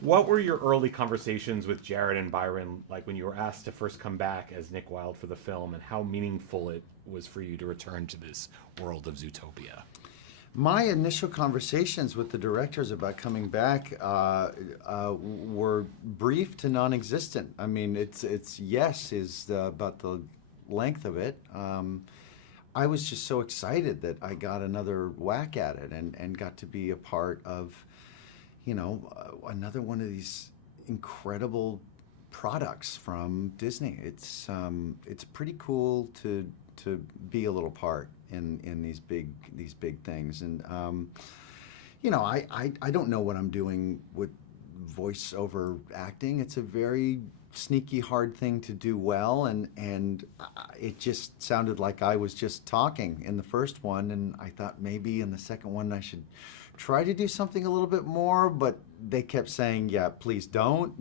What were your early conversations with Jared and Byron like when you were asked to first come back as Nick Wilde for the film, and how meaningful it was for you to return to this world of Zootopia? My initial conversations with the directors about coming back were brief to non-existent. I mean, it's yes is about the length of it. I was just so excited that I got another whack at it and got to be a part of, another one of these incredible products from Disney. It's pretty cool to be a little part in these big things. And I don't know what I'm doing with voiceover acting. It's a very sneaky, hard thing to do well, and it just sounded like I was just talking in the first one, and I thought maybe in the second one I should try to do something a little bit more, but they kept saying, yeah, please don't,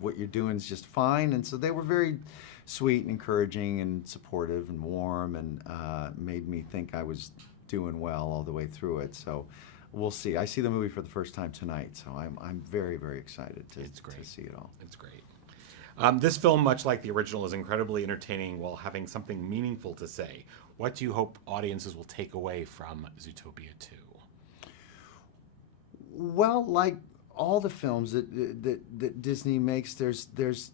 what you're doing is just fine. And so they were very sweet and encouraging and supportive and warm, and made me think I was doing well all the way through it. So we'll see. I see the movie for the first time tonight, so I'm very, very excited to see it all. It's great. This film, much like the original, is incredibly entertaining while having something meaningful to say. What do you hope audiences will take away from Zootopia 2? Well, like all the films that Disney makes, there's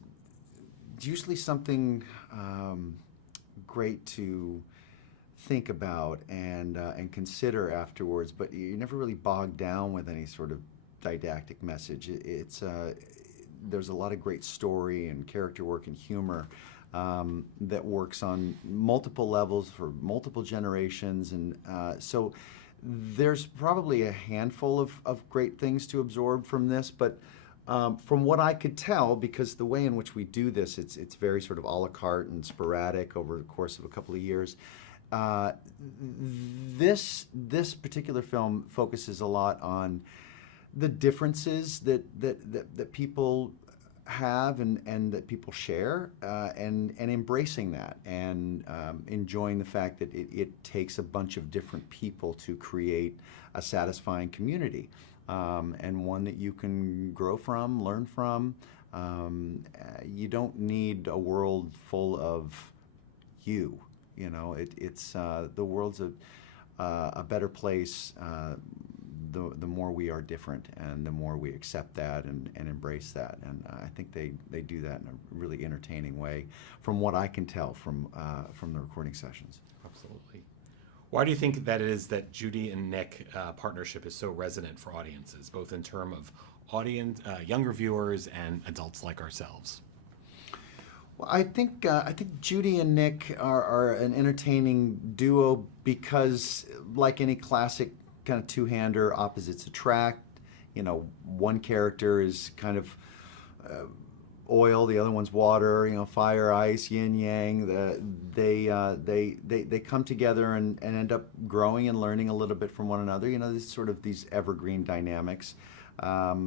usually something great to think about and consider afterwards, but you're never really bogged down with any sort of didactic message. There's a lot of great story and character work and humor that works on multiple levels for multiple generations, and so there's probably a handful of great things to absorb from this, but from what I could tell, because the way in which we do this, it's very sort of a la carte and sporadic over the course of a couple of years. This particular film focuses a lot on the differences that people have and that people share, and embracing that, and enjoying the fact that it takes a bunch of different people to create a satisfying community, and one that you can grow from, learn from. You don't need a world full of you. It's the world's a better place the more we are different, and the more we accept that and embrace that. And I think they do that in a really entertaining way, from what I can tell from the recording sessions. Absolutely. Why do you think that it is that Judy and Nick partnership is so resonant for audiences, both in terms of younger viewers and adults like ourselves? Well, I think Judy and Nick are an entertaining duo because, like any classic kind of two-hander, opposites attract. One character is kind of oil, the other one's water. Fire, ice, yin yang. They come together and end up growing and learning a little bit from one another. These sort of these evergreen dynamics. But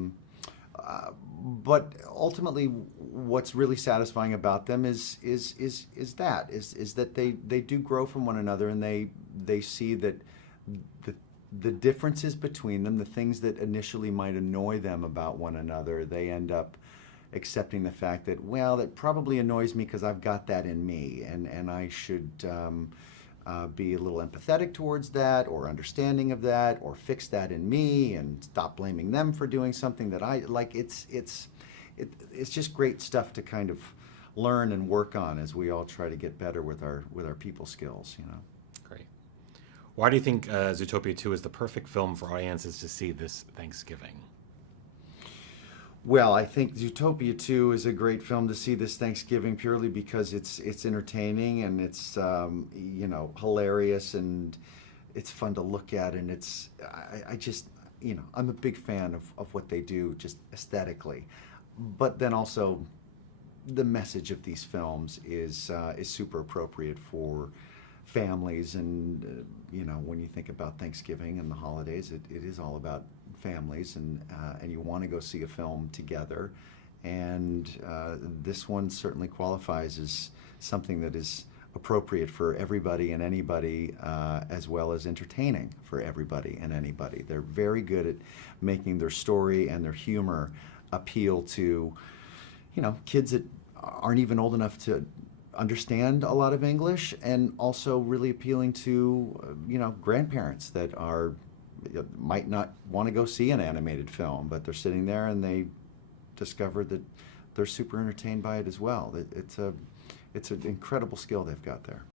ultimately, what's really satisfying about them is that they do grow from one another, and they see that the differences between them, the things that initially might annoy them about one another, they end up accepting the fact that, well, that probably annoys me because I've got that in me, and I should be a little empathetic towards that, or understanding of that, or fix that in me and stop blaming them for doing something that I like. It's just great stuff to kind of learn and work on as we all try to get better with our people skills. Great. Why do you think Zootopia 2 is the perfect film for audiences to see this Thanksgiving? Well, I think Zootopia 2 is a great film to see this Thanksgiving, purely because it's entertaining, and it's hilarious, and it's fun to look at, and I just I'm a big fan of what they do just aesthetically, but then also the message of these films is super appropriate for families, and when you think about Thanksgiving and the holidays, it is all about families, and you want to go see a film together, and this one certainly qualifies as something that is appropriate for everybody and anybody, as well as entertaining for everybody and anybody. They're very good at making their story and their humor appeal to, kids that aren't even old enough to understand a lot of English, and also really appealing to, grandparents that might not want to go see an animated film, but they're sitting there and they discover that they're super entertained by it as well. It's an incredible skill they've got there.